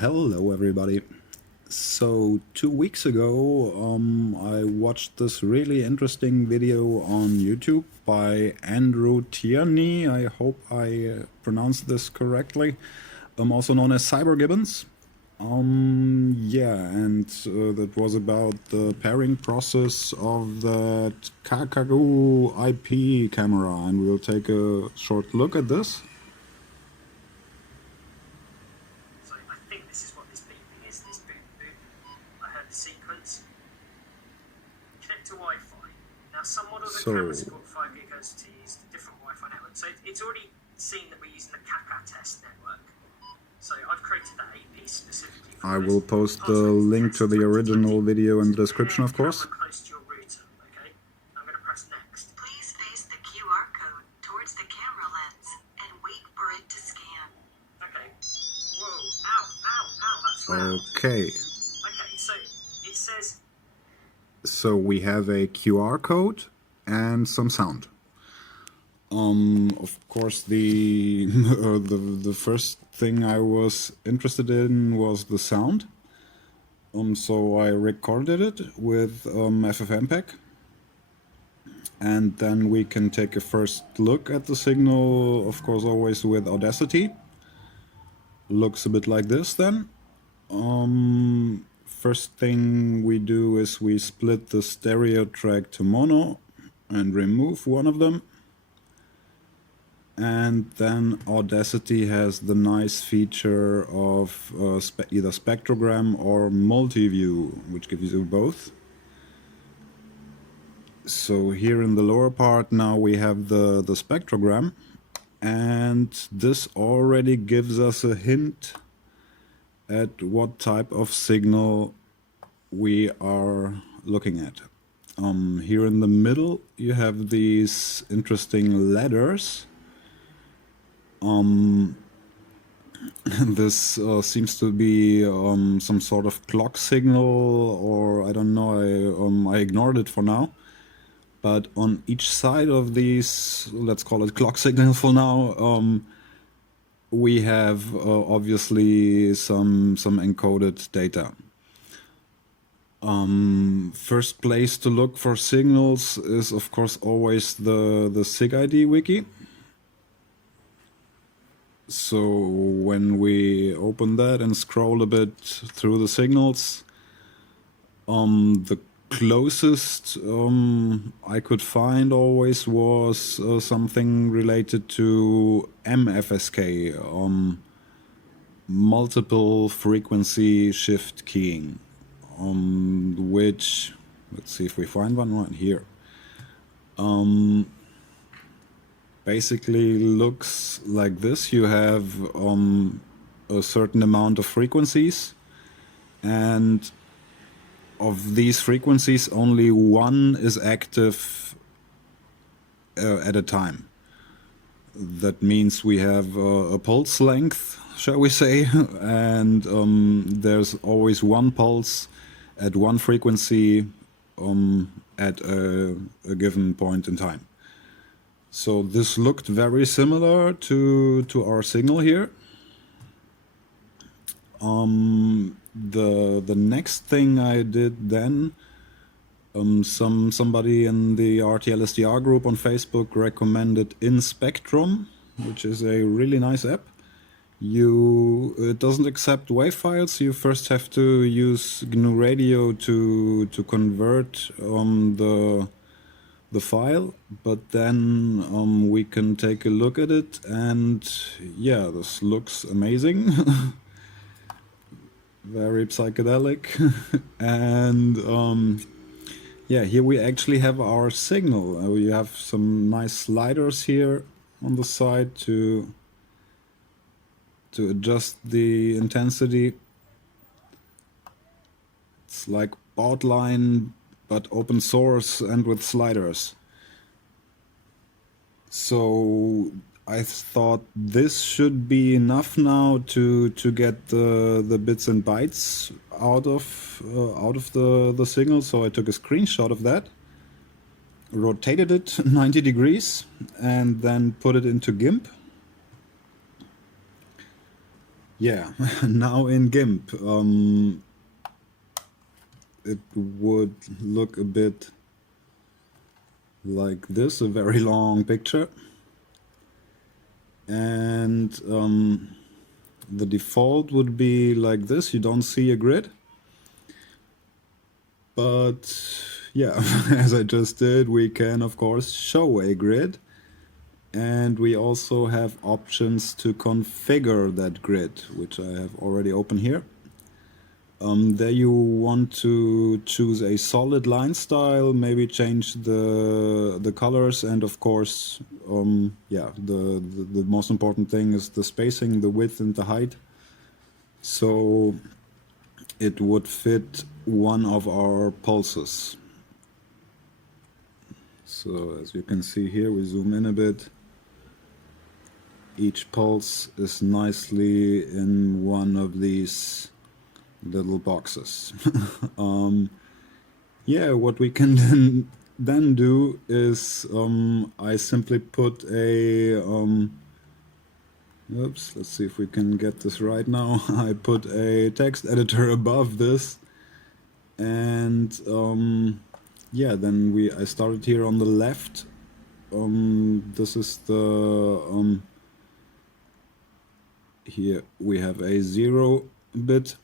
Hello everybody. So 2 weeks ago I watched this really interesting video on YouTube by Andrew Tierney. I hope I pronounced this correctly. Also known as Cyber Gibbons. That was about the pairing process of that Kakagu IP camera, and we'll take a short look at this. So I think this is what this beeping is, this boop boop. I heard the sequence. Connect to Wi-Fi. Now some models of cameras support 5 GHz to use the different Wi-Fi network. So it's already seen that we're using the Kaka test network. So I've created that AP specifically for I will post the link to the original video in the description, of course. Close to your router, okay? I'm going to press next. Please face the QR code towards the camera lens and wait for it to scan. Okay. Whoa. Ow, ow, ow, that's loud. Okay. Okay, so it says... So we have a QR code and some sound. Of course, the first thing I was interested in was the sound. So I recorded it with FFmpeg, and then we can take a first look at the signal. Of course, always with Audacity. Looks a bit like this then. First thing we do is we split the stereo track to mono and remove one of them. And then Audacity has the nice feature of either spectrogram or multi-view, which gives you both. So here in the lower part now we have the spectrogram, and this already gives us a hint at what type of signal we are looking at. Here in the middle you have these interesting ladders. This seems to be some sort of clock signal, or I don't know, I ignored it for now. But on each side of these, let's call it clock signal for now, we have obviously some encoded data. First place to look for signals is of course always the SIG-ID wiki. So when we open that and scroll a bit through the signals, the closest I could find always was something related to mfsk, multiple frequency shift keying, which, let's see if we find one right here. Basically looks like this. You have a certain amount of frequencies, and of these frequencies only one is active at a time. That means we have a pulse length, shall we say, and there's always one pulse at one frequency at a given point in time. So this looked very similar to our signal here. The next thing I did then, somebody in the RTLSDR group on Facebook recommended Inspectrum, which is a really nice app. It doesn't accept WAV files. You first have to use GnuRadio to convert the file, but then we can take a look at it, and yeah, this looks amazing. Very psychedelic. And yeah, here we actually have our signal. We have some nice sliders here on the side to adjust the intensity. It's like Baudline, but open source and with sliders. So I thought this should be enough now to get the bits and bytes out of the signal. So I took a screenshot of that, rotated it 90 degrees, and then put it into GIMP. Yeah, now in GIMP, it would look a bit like this, a very long picture. And the default would be like this. You don't see a grid. But yeah, as I just did, we can of course show a grid. And we also have options to configure that grid, which I have already opened here. There you want to choose a solid line style, maybe change the colors, and of course, yeah, the most important thing is the spacing, the width and the height. So it would fit one of our pulses. So as you can see here, we zoom in a bit. Each pulse is nicely in one of these little boxes. Yeah, what we can then do is I simply put a oops, let's see if we can get this right now. I put a text editor above this, and yeah, then I started here on the left. This is the here we have a 0-bit,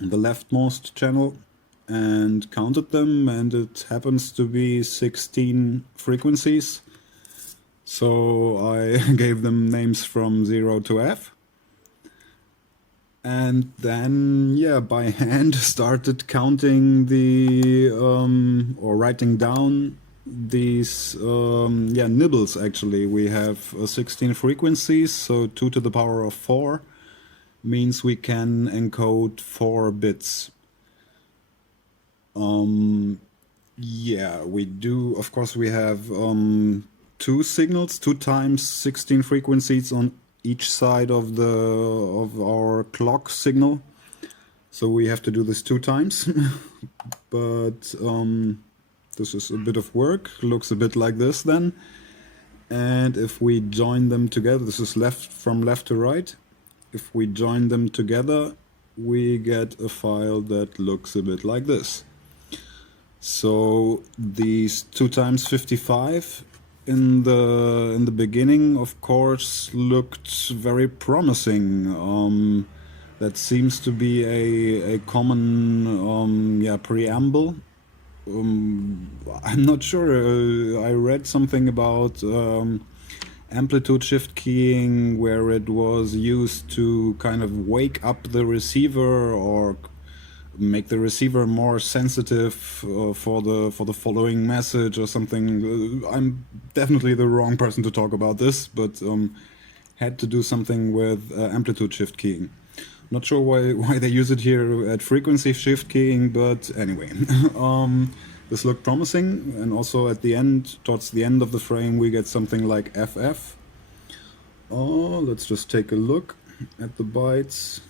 the leftmost channel, and counted them, and it happens to be 16 frequencies. So I gave them names from 0 to F. And then, yeah, by hand started counting the, or writing down these, yeah, nibbles actually. We have 16 frequencies, so 2 to the power of 4 means we can encode 4 bits. Yeah, we do, of course, we have 2 signals, 2 times 16 frequencies on each side of our clock signal. So we have to do this 2 times. But this is a bit of work, looks a bit like this then. And if we join them together, this is from left to right. If we join them together, we get a file that looks a bit like this. So these 2 times 55 in the beginning, of course, looked very promising. That seems to be a common yeah, preamble. I'm not sure. I read something about amplitude shift keying, where it was used to kind of wake up the receiver or make the receiver more sensitive for the following message or something. I'm definitely the wrong person to talk about this, but had to do something with amplitude shift keying. Not sure why they use it here at frequency shift keying, but anyway. This looked promising, and also at the end, towards the end of the frame, we get something like FF. Let's just take a look at the bytes.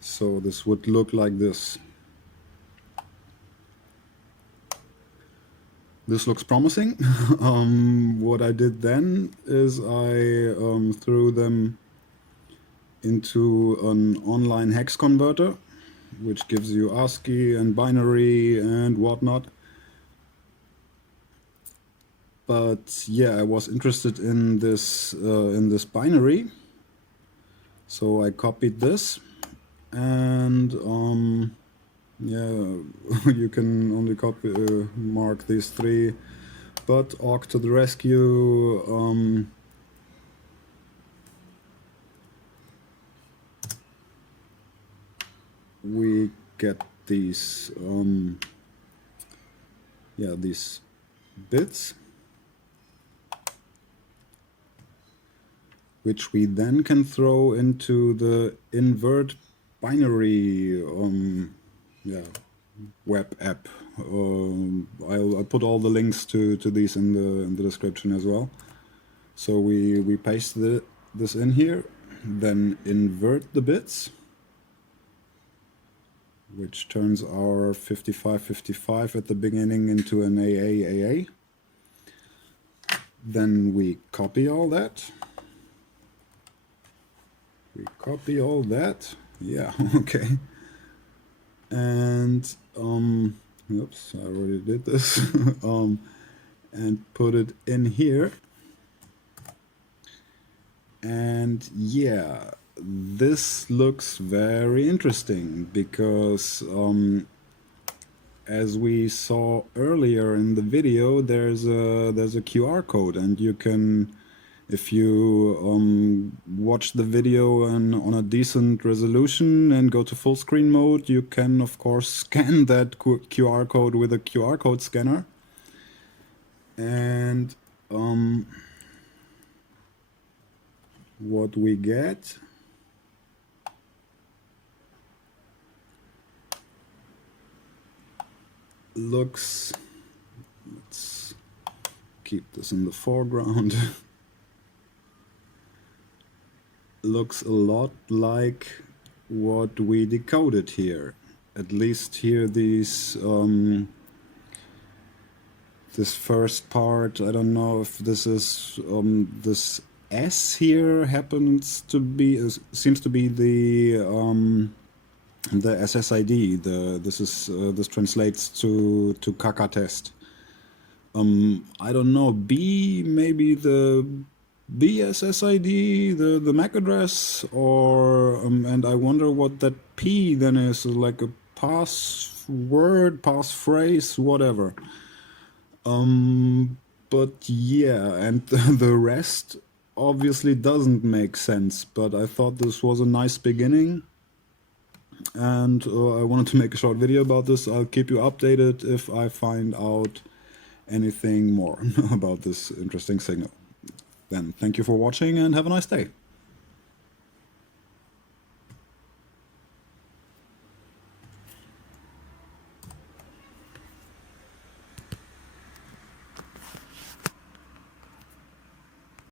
So this would look like this. This looks promising. What I did then is I threw them into an online hex converter, which gives you ASCII and binary and whatnot. But yeah, I was interested in this binary, so I copied this, and yeah, you can only copy mark these 3, but awk to the rescue. We get these yeah, these bits, which we then can throw into the invert binary yeah, web app. I'll put all the links to these in the description as well. So we paste this in here, then invert the bits, which turns our 5555 at the beginning into an AA. Then we copy all that. We copy all that. Yeah, okay. And oops, I already did this. And put it in here. And yeah, this looks very interesting because as we saw earlier in the video, there's a QR code, and you can, if you watch the video on a decent resolution and go to full screen mode, you can of course scan that QR code with a QR code scanner. And what we get looks, let's keep this in the foreground, looks a lot like what we decoded here. At least here, these this first part, I don't know if this is this S here happens to be, seems to be the SSID. This translates to Kaka test. I don't know. B, maybe the BSSID, the MAC address, or and I wonder what that P then is, like a password, passphrase, whatever. But yeah, and the rest obviously doesn't make sense, but I thought this was a nice beginning, and I wanted to make a short video about this. I'll keep you updated if I find out anything more about this interesting signal. Then thank you for watching and have a nice day.